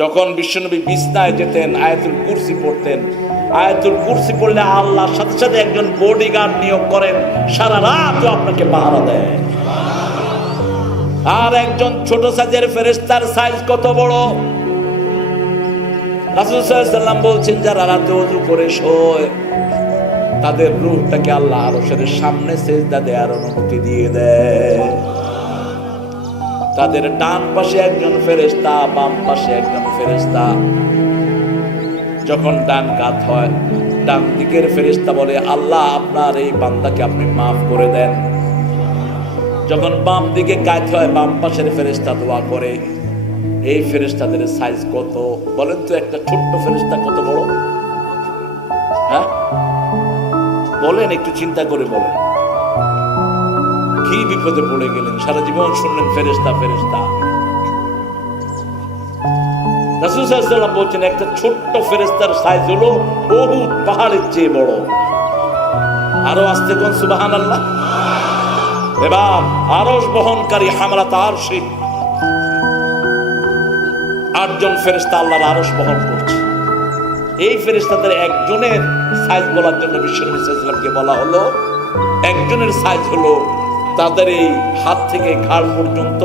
যখন বিশ্বনবী বিছনায় যেতেন আয়াতুল কুরসি পড়তেন। আয়াতুল কুরসি পড়লে আল্লাহর সাথে সাথে একজন বডিগার্ড নিয়োগ করেন, সারা রাত আপনাকে পাহারা দেয়। আর একজন ছোট সাইজের ফেরেশতার সাইজ কত বড়! রাসূল সাল্লাল্লাহু আলাইহি ওয়াসাল্লাম বলছেন, যারা রাতে ওযু করে শোয় তাদের রূহটাকে আল্লাহ আরশের সামনে সিজদা দেওয়ার অনুমতি দিয়ে দেয়। তাদের ডান পাশে একজন ফেরেশতা, বাম পাশে একজন ফেরেশতা। যখন ডান কাত হয়, ডান দিকের ফেরেশতা বলে, আল্লাহ আপনার এই বান্দাকে আপনি মাফ করে দেন। যখন বাম দিকে কাত হয়, বাম পাশের ফেরেশতা দোয়া করে। এই ফেরেশতাদের সাইজ কত বলেন তো? একটা ছোট্ট ফেরেশতা কত বড়? হ্যাঁ বলেন, একটু চিন্তা করে বলেন। কি বিপদে পড়ে গেলেন, সারা জীবন শুনলেন ফেরেশতা ফেরেশতা। রাসূল সাল্লাল্লাহু আলাইহি ওয়াসাল্লাম বলছেন, একটা ছোট্ট ফেরেশতার সাইজ হলো উহুদ পাহাড়ের চেয়ে বড়। আরো আস্তে কোন সুবহানাল্লাহ। এবার আরশ বহনকারী হামলাত আরশে 8 জন ফেরেশতা আল্লাহর আরশ বহন করছে। এই ফেরেশতাদের একজনের সাইজ বলার জন্য বিশ্বনবী সাল্লাল্লাহু আলাইহি ওয়াসাল্লামকে বলা হলো, একজনের সাইজ হলো তাদের এই হাত থেকে ঘাড় পর্যন্ত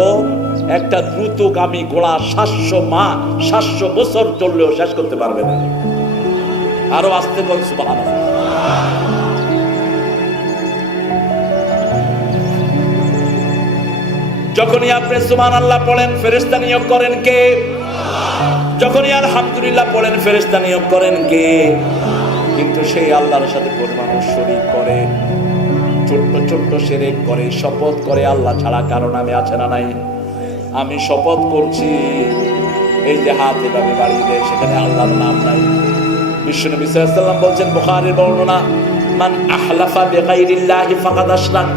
একটা দ্রুতগামী ঘোড়া 700 বছর চললেও শেষ করতে পারবে না। আরো আস্তে বল সুবহানাল্লাহ। যখনই আপনি সুবহানাল্লাহ পড়েন, ফেরেশতা নিয়োগ করেন কে? যখনই আলহামদুলিল্লাহ পড়েন, ফেরেশতা নিয়োগ করেন কে? কিন্তু সেই আল্লাহর সাথে মানুষ শরীক করে, ছোট্ট ছোট্ট শিরক করে, শপথ করে আল্লাহ ছাড়া কারো নামে আছে না নাই? আমি শপথ করছি, এই যে হাত এভাবে বাড়িয়ে দেয়, সেখানে আল্লাহর নাম নাই। বিশ্বনবী সাল্লাল্লাহু আলাইহি ওয়াসাল্লাম বলছেন, বুখারীর বর্ণনা, মান আহলাফা বিগাইরিল্লাহি ফাকাদ আশরাক।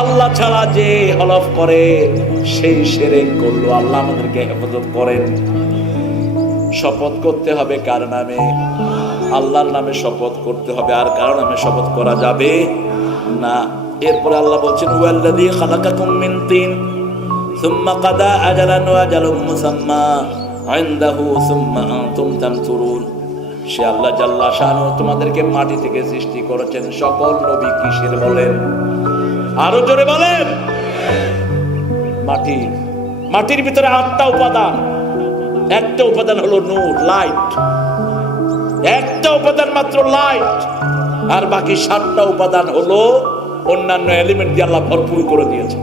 আল্লাহ ছাড়া যে হলফ করে সেই শিরক করলো। আল্লাহ আমাদেরকে হেফাজত করেন। শপথ করতে হবে কার নামে? আল্লাহর নামে শপথ করতে হবে, আর কারো নামে শপথ করা যাবে না। এরপরে আল্লাহ বলছেন, ওয়াল্লাযী খালাকাকুম মিন তিন সুম্মা কাদা আজালান ওয়া আজালুম মুসাম্মা ইনদাহু সুম্মা আনতুম তামতুরুন। সে আল্লাহ জাল্লা শানহু তোমাদেরকে মাটি থেকে সৃষ্টি করেছেন। সকল নবী কিসের বলেন? আরো জোরে বলেন। মাটি। মাটির ভিতরে 8টা উপাদান। একটা উপাদান হলো নূর, লাইট। একটা উপাদান মাত্র লাইট, আর বাকি 7টা উপাদান হলো অন্যান্য এলিমেন্ট দিয়ে আল্লাহ ভরপুর করে দিয়েছেন।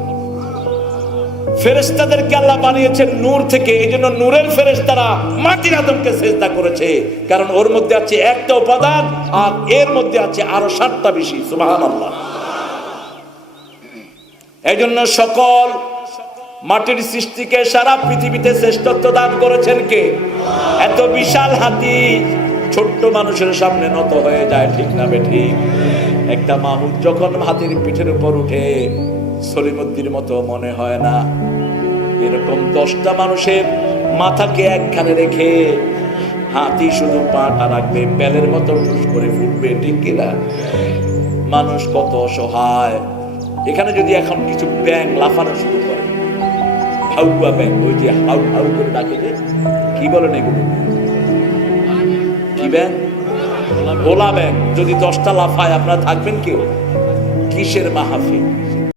ফেরেশতাদেরকে আল্লাহ বানিয়েছেন নূর থেকে, এই জন্য নূরের ফেরেশতারা মাটির আদমকে সিজদা করেছে, কারণ ওর মধ্যে আছে একটা উপাদান আর এর মধ্যে আছে আরো 7টা বেশি। সুবহানাল্লাহ। এই জন্য সকল মাটির সৃষ্টিকে সারা পৃথিবীতে শ্রেষ্ঠত্ব দান করেছেন কে? এত বিশাল হাতি ছোট্ট মানুষের সামনে নত হয়ে যায়, ঠিক না বেঠিক? একটা মাহুত যখন হাতির পিঠের উপর উঠে সলিমুদ্দির মতো মনে হয় না। এরকম 10টা মানুষের মাথাকে একখানে রেখে হাতি শুধু পাটা রাখবে, বেলের মতো ঠুস করে ফুটবে, ঠিক কিনা? মানুষ কত অসহায়। এখানে যদি এখন কিছু ব্যাঙ লাফানো শুরু করে, হাউয়া ব্যাঙ, ওই যে হাউ হাউ করে ডাকে, যে কি বলেন এগুলো? কি ব্যাঙ? ভোলা ব্যাঙ। যদি 10টা লাফায়, আপনারা থাকবেন কেউ? কিসের মাহফিল!